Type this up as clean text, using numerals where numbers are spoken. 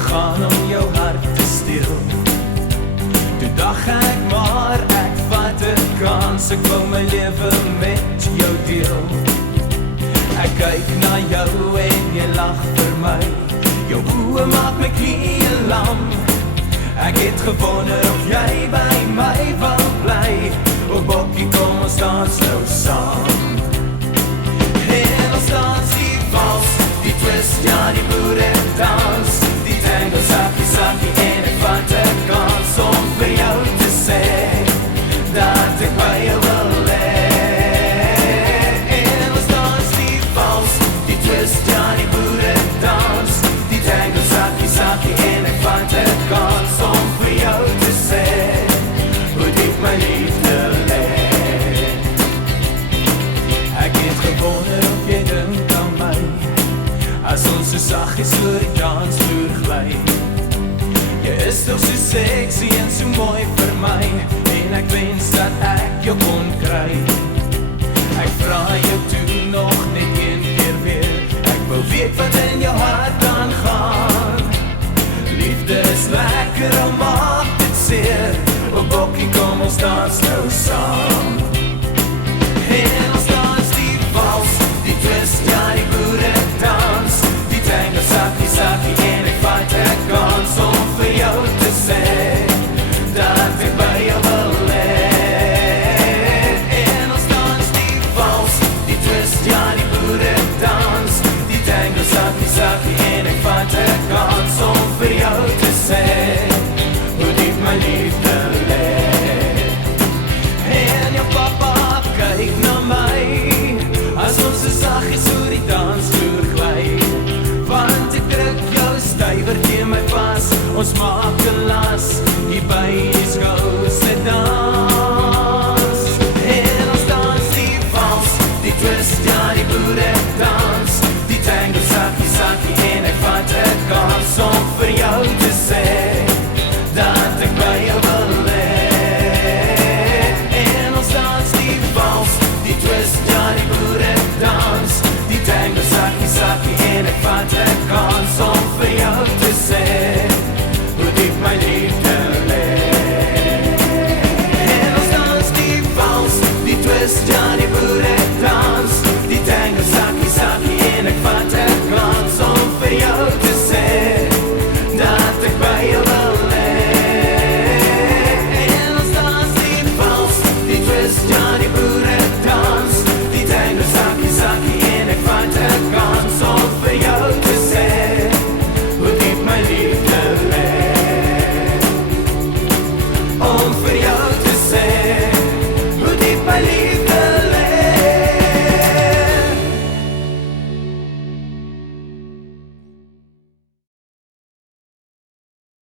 gegaan om jou hart te steel. Toe dacht ek maar, ek vat 'n kans, ek wou my lewe met jou deel. Ek kyk na jou en jy lag vir my, jou oë maak my knieë lam. Ek het gewonder of jy by my wil bly, o bokkie kom ons dans nou saam. En ons dans die vals, die twist, ja die boere dans, die tango, sakkie, sakkie, en ek vat 'n kans om vir jou te sê, dat ek by jou wil lê. En ons dans die vals, die twist, ja die boere dans, die tango, sakkie, sakkie, en ek vat 'n kans om vir jou te sê, hoe diep my liefde lê. Ek het gewonder of jy dink aan my, as ons so saggies oor die dansvloer gly. Jy is toch so sexy en so mooi vir my, en ek wens dat ek jou kon kry. Ek vraag jou toe nog net een keer weer, ek wil weet wat in jou hart aangaan. Liefde is lekker, al maak dit seer, o bokkie kom ons dans nou saam.